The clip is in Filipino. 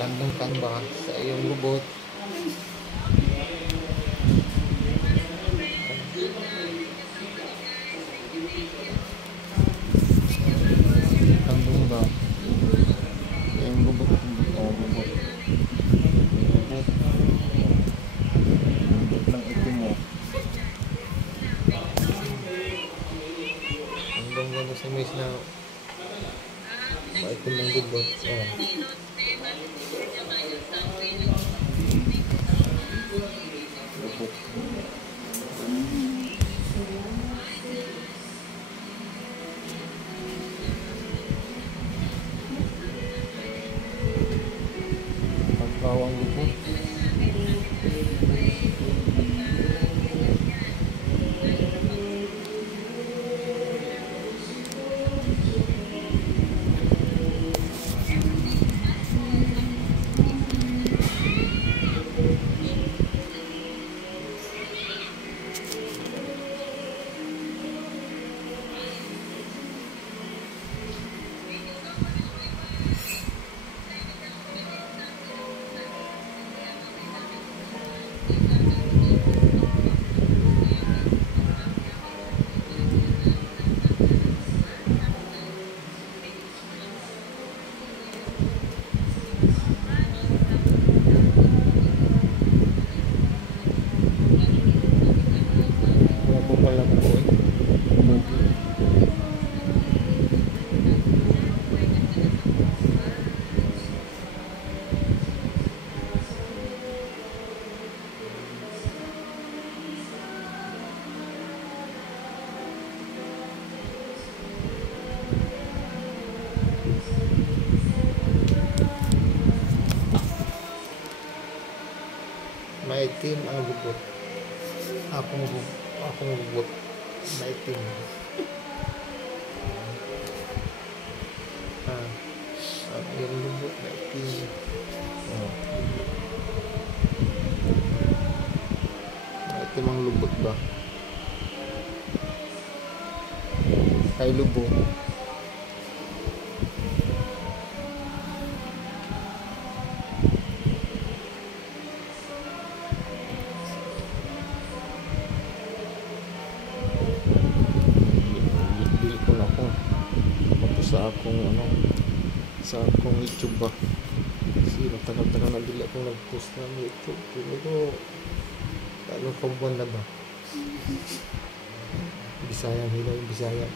Tandang kan ba sa iyong lubot? Tandang ba? Sa iyong lubot. Oh, lubot. Lubot. Lubot ng itim mo. Tandang ba sa mes na maitim ng lubot? Oh. Lubot. Pagkawang lubot. Maitim ang lubot. Akong lubot. Maitim. Yung lubot maitim. Oh. Maitim ang lubot ba? Kay lubot. Sa akong YouTube ba kasi matagal-tagal na dili akong nag-post ng YouTube pero tatlong kabuan na ba Bisaya, Bisaya